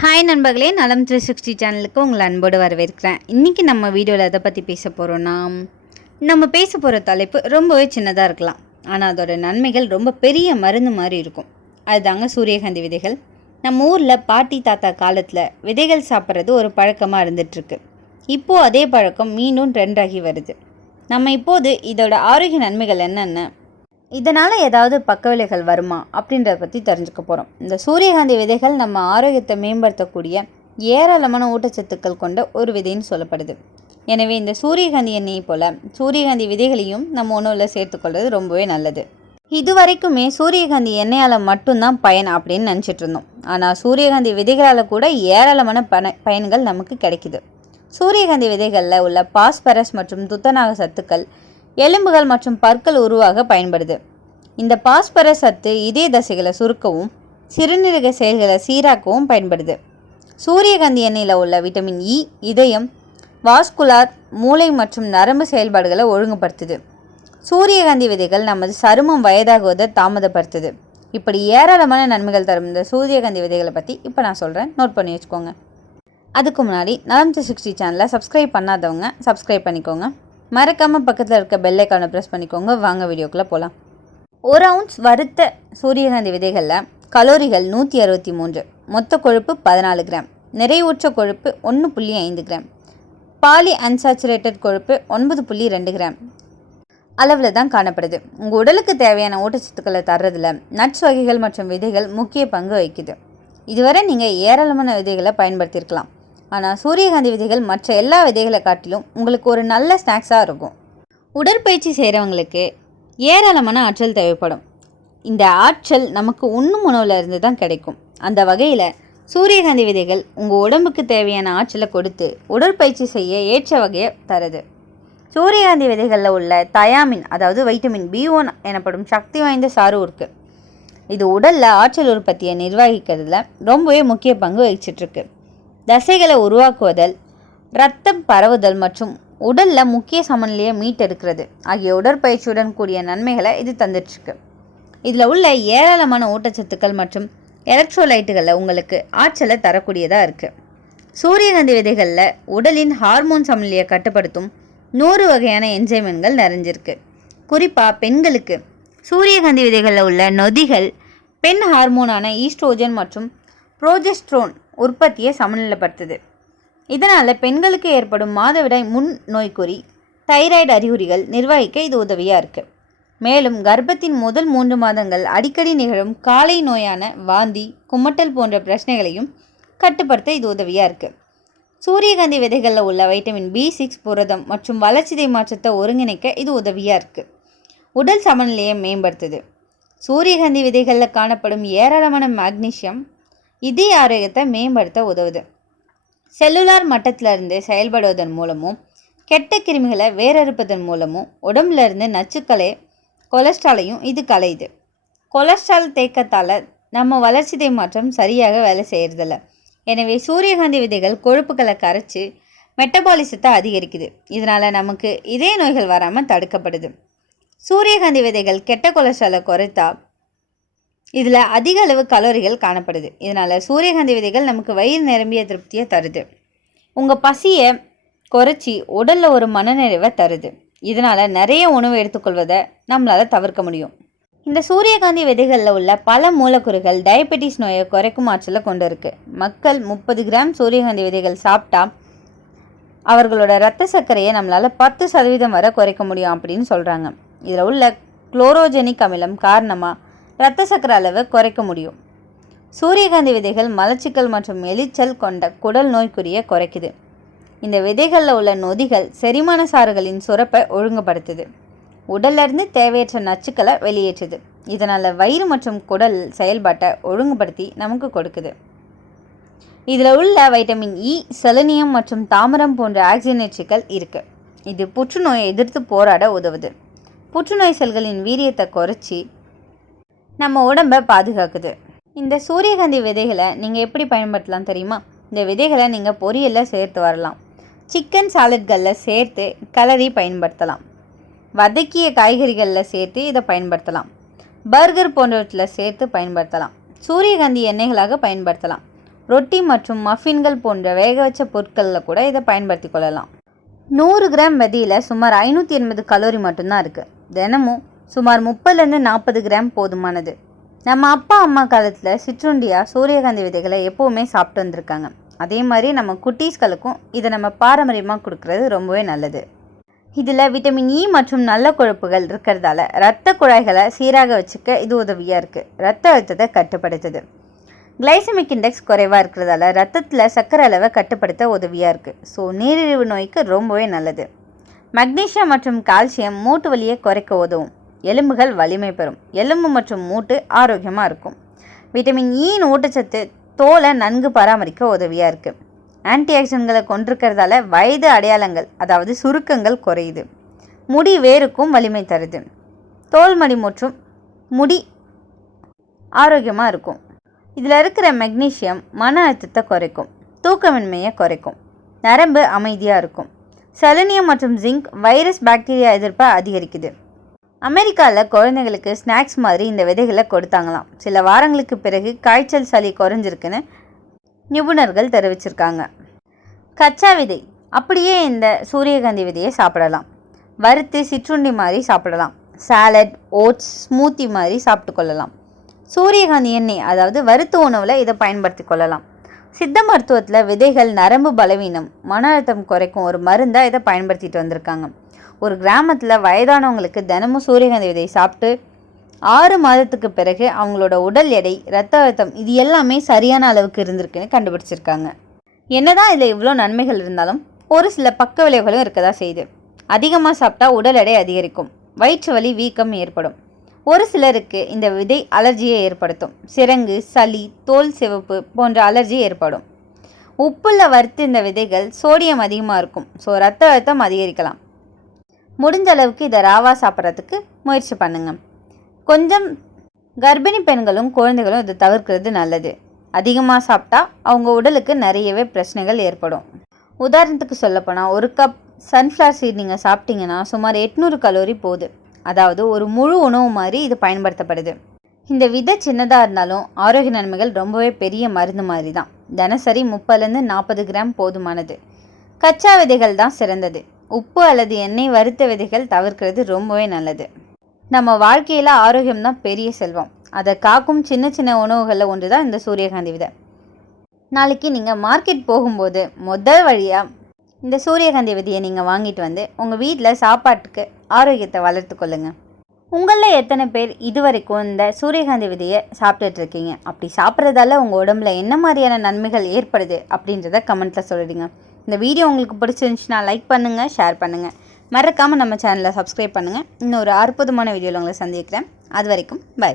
Hi நண்பர்களே, நலம் 360 சேனலுக்கு உங்களை அன்போடு வரவேற்கிறேன். இன்றைக்கி நம்ம வீடியோவில் எதை பற்றி பேச போகிறோன்னா, நம்ம பேச போகிற தலைப்பு ரொம்பவே சின்னதாக இருக்கலாம், ஆனால் அதோட நன்மைகள் ரொம்ப பெரிய மருந்து மாதிரி இருக்கும். அதுதாங்க சூரியகாந்தி விதைகள். நம்ம ஊரில் பாட்டி தாத்தா காலத்தில் விதைகள் சாப்பிட்றது ஒரு பழக்கமாக இருந்துகிட்ருக்கு. இப்போது அதே பழக்கம் மீண்டும் ட்ரெண்டாகி வருது. நம்ம இப்போது இதோட ஆரோக்கிய நன்மைகள் என்னென்ன, இதனால் ஏதாவது பக்கவிளைவுகள் வருமா அப்படின்றத பற்றி தெரிஞ்சுக்க போகிறோம். இந்த சூரியகாந்தி விதைகள் நம்ம ஆரோக்கியத்தை மேம்படுத்தக்கூடிய ஏராளமான ஊட்டச்சத்துக்கள் கொண்ட ஒரு விதைன்னு சொல்லப்படுது. எனவே இந்த சூரியகாந்தி எண்ணெயை போல் சூரியகாந்தி விதைகளையும் நம்ம உணவில் சேர்த்துக்கொள்வது ரொம்பவே நல்லது. இதுவரைக்குமே சூரியகாந்தி எண்ணெயால் மட்டும்தான் பயன் அப்படின்னு நினச்சிட்டு இருந்தோம். ஆனால் சூரியகாந்தி விதைகளால் கூட ஏராளமான பயன்கள் நமக்கு கிடைக்குது. சூரியகாந்தி விதைகளில் உள்ள பாஸ்பரஸ் மற்றும் துத்தநாக சத்துக்கள் எலும்புகள் மற்றும் பற்கள் உருவாக பயன்படுது. இந்த பாஸ்பரஸ் சத்து இதய தசைகளை சுருக்கவும் சிறுநீரக செயல்களை சீராக்கவும் பயன்படுது. சூரியகாந்தி எண்ணெயில் உள்ள விட்டமின் இ இதயம், வாஸ்குலார், மூளை மற்றும் நரம்பு செயல்பாடுகளை ஒழுங்குபடுத்துது. சூரியகாந்தி விதைகள் நமது சருமம் வயதாகுவதை தாமதப்படுத்துது. இப்படி ஏராளமான நன்மைகள் தரும் இந்த சூரியகாந்தி விதைகளை பற்றி இப்போ நான் சொல்கிறேன், நோட் பண்ணி வச்சுக்கோங்க. அதுக்கு முன்னாடி நலம் 360 சேனலை சப்ஸ்கிரைப் பண்ணாதவங்க சப்ஸ்கிரைப் பண்ணிக்கோங்க. மறக்காமல் பக்கத்தில் இருக்க பெல் ஐக்கானை ப்ரெஸ் பண்ணிக்கோங்க. வாங்க வீடியோக்குள்ளே போகலாம். 1 ounce வறுத்த சூரியகாந்தி விதைகளில் கலோரிகள் 163, மொத்த கொழுப்பு 14 கிராம், நிறைவுற்ற கொழுப்பு 1.5 கிராம், பாலி அன்சாச்சுரேட்டட் கொழுப்பு 9.2 கிராம் அளவில் தான் காணப்படுது. உங்கள் உடலுக்கு தேவையான ஊட்டச்சத்துக்களை தர்றதில் நட்ஸ் வகைகள் மற்றும் விதைகள் முக்கிய பங்கு வகிக்குது. இதுவரை நீங்கள் ஏராளமான விதைகளை பயன்படுத்தியிருக்கலாம், ஆனால் சூரியகாந்தி விதைகள் மற்ற எல்லா விதைகளை காட்டிலும் உங்களுக்கு ஒரு நல்ல ஸ்நாக்ஸாக இருக்கும். உடற்பயிற்சி செய்கிறவங்களுக்கு ஏராளமான ஆற்றல் தேவைப்படும். இந்த ஆற்றல் நமக்கு உண்ணும் உணவில் இருந்து தான் கிடைக்கும். அந்த வகையில் சூரியகாந்தி விதைகள் உங்கள் உடம்புக்கு தேவையான ஆற்றலை கொடுத்து உடற்பயிற்சி செய்ய ஏற்ற வகையை தருது. சூரியகாந்தி விதைகளில் உள்ள தயாமின், அதாவது வைட்டமின் B1 எனப்படும் சக்தி வாய்ந்த சாறு இருக்குது. இது உடலில் ஆற்றல் உற்பத்தியை நிர்வகிக்கிறதுல ரொம்பவே முக்கிய பங்கு வகிச்சிட்ருக்கு. தசைகளை உருவாக்குவதல், இரத்தம் பரவுதல் மற்றும் உடலில் முக்கிய சமநிலையை மீட்டெடுக்கிறது ஆகிய உடற்பயிற்சியுடன் கூடிய நன்மைகளை இது தந்துட்டுருக்கு. இதில் உள்ள ஏராளமான ஊட்டச்சத்துக்கள் மற்றும் எலக்ட்ரோலைட்டுகளை உங்களுக்கு ஆற்றலை தரக்கூடியதாக இருக்குது. சூரியகாந்தி விதைகளில் உடலின் ஹார்மோன் சமநிலையை கட்டுப்படுத்தும் 100 வகையான என்சைம்கள் நிறைஞ்சிருக்கு. குறிப்பாக பெண்களுக்கு சூரியகாந்தி விதைகளில் உள்ள நொதிகள் பெண் ஹார்மோனான ஈஸ்ட்ரோஜன் மற்றும் புரோஜெஸ்ட்ரோன் உற்பத்தியை சமநிலைப்படுத்துது. இதனால் பெண்களுக்கு ஏற்படும் மாதவிடாய் முன் நோய்க்குறி, தைராய்டு அறிகுறிகள் நிர்வகிக்க இது உதவியாக இருக்குது. மேலும் கர்ப்பத்தின் முதல் 3 மாதங்கள் அடிக்கடி நிகழும் காலை நோயான வாந்தி, குமட்டல் போன்ற பிரச்சனைகளையும் கட்டுப்படுத்த இது உதவியாக இருக்குது. சூரியகாந்தி விதைகளில் உள்ள வைட்டமின் B6 புரதம் மற்றும் வளர்சிதை மாற்றத்தை ஒருங்கிணைக்க இது உதவியாக இருக்குது. உடல் சமநிலையை மேம்படுத்துது. சூரியகாந்தி விதைகளில் காணப்படும் ஏராளமான மேக்னீசியம் இதய ஆரோக்கியத்தை மேம்படுத்த உதவுது. செல்லுலார் மட்டத்திலிருந்து செயல்படுவதன் மூலமும் கெட்ட கிருமிகளை வேறறுப்பதன் மூலமும் உடம்புலேருந்து நச்சுக்களை கொலஸ்ட்ராலையும் இது கலையுது. கொலஸ்ட்ரால் தேக்கத்தால் நம்ம வளர்சிதை மாற்றம் சரியாக வேலை செய்கிறதில்ல. எனவே சூரியகாந்தி விதைகள் கொழுப்புகளை கரைச்சி மெட்டபாலிசத்தை அதிகரிக்குது. இதனால் நமக்கு இதய நோய்கள் வராமல் தடுக்கப்படுது. சூரியகாந்தி விதைகள் கெட்ட கொலஸ்ட்ராலை குறைத்தா இதில் அதிக அளவு கலோரிகள் காணப்படுது. இதனால் சூரியகாந்தி விதைகள் நமக்கு வயிறு நிரம்பிய திருப்தியை தருது. உங்கள் பசியை குறைச்சி உடலில் ஒரு மனநிறைவை தருது. இதனால் நிறைய உணவு எடுத்துக்கொள்வதை நம்மளால் தவிர்க்க முடியும். இந்த சூரியகாந்தி விதைகளில் உள்ள பல மூலக்கூறுகள் டயபெட்டிஸ் நோயை குறைக்கும் ஆற்றலை கொண்டு இருக்குது. மக்கள் 30 கிராம் சூரியகாந்தி விதைகள் சாப்பிட்டா அவர்களோட இரத்த சர்க்கரையை நம்மளால் 10% வரை குறைக்க முடியும் அப்படின்னு சொல்கிறாங்க. இதில் உள்ள குளோரோஜெனிக் அமிலம் காரணமாக இரத்த சர்க்கரை அளவை குறைக்க முடியும். சூரியகாந்தி விதைகள் மலச்சிக்கல் மற்றும் எலிச்சல் கொண்ட குடல் நோய்க்குறியை குறைக்குது. இந்த விதைகளில் உள்ள நொதிகள் செரிமான சாறுகளின் சுரப்பை ஒழுங்குபடுத்துது. உடலிருந்து தேவையற்ற நச்சுக்களை வெளியேற்றுது. இதனால் வயிறு மற்றும் குடல் செயல்பாட்டை ஒழுங்குபடுத்தி நமக்கு கொடுக்குது. இதில் உள்ள வைட்டமின் இ, செலனியம் மற்றும் தாமிரம் போன்ற ஆக்சிஜனேற்றிகள் இருக்குது. இது புற்றுநோயை எதிர்த்து போராட உதவுது. புற்றுநோய் செல்களின் வீரியத்தை குறைச்சி நம்ம உடம்பை பாதுகாக்குது. இந்த சூரியகாந்தி விதைகளை நீங்கள் எப்படி பயன்படுத்தலாம் தெரியுமா? இந்த விதைகளை நீங்கள் பொரியலில் சேர்த்து வரலாம். சிக்கன் சாலட்களில் சேர்த்து கலரி பயன்படுத்தலாம். வதக்கிய காய்கறிகளில் சேர்த்து இதை பயன்படுத்தலாம். பர்கர் போன்றவற்றில் சேர்த்து பயன்படுத்தலாம். சூரியகாந்தி எண்ணெய்களாக பயன்படுத்தலாம். ரொட்டி மற்றும் மஃபின்கள் போன்ற வேக வச்ச பொருட்களில் கூட இதை பயன்படுத்தி கொள்ளலாம். 100 கிராம் விதையில் சுமார் 580 கலோரி மட்டும்தான் இருக்குது. தினமும் சுமார் 30-40 கிராம் போதுமானது. நம்ம அப்பா அம்மா காலத்தில் சிற்றுண்டியாக சூரியகாந்தி விதைகளை எப்போவுமே சாப்பிட்டு வந்திருக்காங்க. அதே மாதிரி நம்ம குட்டீஸ்களுக்கும் இதை நம்ம பாரம்பரியமாக கொடுக்கறது ரொம்பவே நல்லது. இதில் விட்டமின் இ மற்றும் நல்ல கொழுப்புகள் இருக்கிறதால இரத்த குழாய்களை சீராக வச்சுக்க இது உதவியாக இருக்குது. இரத்த அழுத்தத்தை கட்டுப்படுத்துது. கிளைசமிக் இண்டெக்ஸ் குறைவாக இருக்கிறதால ரத்தத்தில் சர்க்கரை அளவை கட்டுப்படுத்த உதவியாக இருக்குது. ஸோ நீரிழிவு நோய்க்கு ரொம்பவே நல்லது. மக்னீசியம் மற்றும் கால்சியம் மூட்டு வலியை குறைக்க உதவும். எலும்புகள் வலிமை பெறும். எலும்பு மற்றும் மூட்டு ஆரோக்கியமாக இருக்கும். விட்டமின் இன் ஊட்டச்சத்து தோலை நன்கு பராமரிக்க உதவியாக இருக்குது. ஆன்டி ஆக்சிடென்ட்களை கொண்டிருக்கிறதால வயது அடையாளங்கள் அதாவது சுருக்கங்கள் குறையுது. முடி வேருக்கும் வலிமை தருது. தோல்மடி மற்றும் முடி ஆரோக்கியமாக இருக்கும். இதில் இருக்கிற மெக்னீசியம் மன அழுத்தத்தை குறைக்கும். தூக்கமின்மையை குறைக்கும். நரம்பு அமைதியாக இருக்கும். செலனியம் மற்றும் ஜிங்க் வைரஸ் பாக்டீரியா எதிர்ப்பை அதிகரிக்குது. அமெரிக்காவில் குழந்தைங்களுக்கு ஸ்நாக்ஸ் மாதிரி இந்த விதைகளை கொடுத்தாங்களாம். சில வாரங்களுக்கு பிறகு காய்ச்சல் சளி குறைஞ்சிருக்குன்னு நிபுணர்கள் தெரிவிச்சிருக்காங்க. கச்சா விதை அப்படியே இந்த சூரியகாந்தி விதையை சாப்பிடலாம். வறுத்து சிற்றுண்டி மாதிரி சாப்பிடலாம். சாலட், ஓட்ஸ், ஸ்மூத்தி மாதிரி சாப்பிட்டு கொள்ளலாம். சூரியகாந்தி எண்ணெய் அதாவது வறுத்த உணவில் இதை பயன்படுத்தி கொள்ளலாம். சித்த மருத்துவத்தில் விதைகள் நரம்பு பலவீனம், மன அழுத்தம் குறைக்கும் ஒரு மருந்தாக இதை பயன்படுத்திட்டு வந்திருக்காங்க. ஒரு கிராமத்தில் வயதானவங்களுக்கு தினமும் சூரியகாந்தி விதை சாப்பிட்டு 6 மாதத்துக்கு பிறகு அவங்களோட உடல் எடை, இரத்த அழுத்தம் இது எல்லாமே சரியான அளவுக்கு இருந்திருக்குன்னு கண்டுபிடிச்சிருக்காங்க. என்னதான் இதில் இவ்வளோ நன்மைகள் இருந்தாலும் ஒரு சில பக்க விளைவுகளும் இருக்கதா செய்யுது. அதிகமாக சாப்பிட்டா உடல் எடை அதிகரிக்கும். வயிற்று வலி, வீக்கம் ஏற்படும். ஒரு சிலருக்கு இந்த விதை அலர்ஜியை ஏற்படுத்தும். சிரங்கு, சளி, தோல் சிவப்பு போன்ற அலர்ஜி ஏற்படும். உப்புல வறுத்து இந்த விதைகள் சோடியம் அதிகமாக இருக்கும். ஸோ ரத்த அழுத்தம் அதிகரிக்கலாம். முடிஞ்ச அளவுக்கு இதை ராவா சாப்பிட்றதுக்கு முயற்சி பண்ணுங்க. கொஞ்சம் கர்ப்பிணி பெண்களும் குழந்தைகளும் இதை தவிர்க்கிறது நல்லது. அதிகமாக சாப்பிட்டா அவங்க உடலுக்கு நிறையவே பிரச்சனைகள் ஏற்படும். உதாரணத்துக்கு சொல்லப்போனால் ஒரு கப் சன்ஃப்ளவர் சீட் நீங்கள் சாப்பிட்டீங்கன்னா சுமார் 800 கலோரி போகுது. அதாவது ஒரு முழு உணவு மாதிரி இது பயன்படுத்தப்படுது. இந்த விதை சின்னதாக இருந்தாலும் ஆரோக்கிய நன்மைகள் ரொம்பவே பெரிய மருந்து மாதிரி தான். தினசரி 30-40 கிராம் போதுமானது. கச்சா விதைகள் தான் சிறந்தது. உப்பு அல்லது எண்ணெய் வறுத்த விதைகள் தவிர்க்கிறது ரொம்பவே நல்லது. நம்ம வாழ்க்கையில் ஆரோக்கியம் தான் பெரிய செல்வம். அதை காக்கும் சின்ன சின்ன உணவுகளில் ஒன்று தான் இந்த சூரியகாந்தி விதை. நாளைக்கு நீங்கள் மார்க்கெட் போகும்போது முதல் வழியாக இந்த சூரியகாந்தி விதையை நீங்கள் வாங்கிட்டு வந்து உங்கள் வீட்டில் சாப்பாட்டுக்கு ஆரோக்கியத்தை வளர்த்து கொள்ளுங்கள். உங்களில் எத்தனை பேர் இதுவரைக்கும் இந்த சூரியகாந்தி விதையை சாப்பிட்டுட்ருக்கீங்க? அப்படி சாப்பிட்றதால உங்கள் உடம்புல என்ன மாதிரியான நன்மைகள் ஏற்படுது அப்படின்றத கமெண்ட்டில் சொல்லிடுங்க. இந்த வீடியோ உங்களுக்கு பிடிச்சிருந்துச்சுன்னா லைக் பண்ணுங்கள், ஷேர் பண்ணுங்கள். மறக்காமல் நம்ம சேனலை சப்ஸ்கிரைப் பண்ணுங்கள். இன்னொரு அற்புதமான வீடியோவில் உங்களை சந்திக்கிறேன். அது வரைக்கும் பை.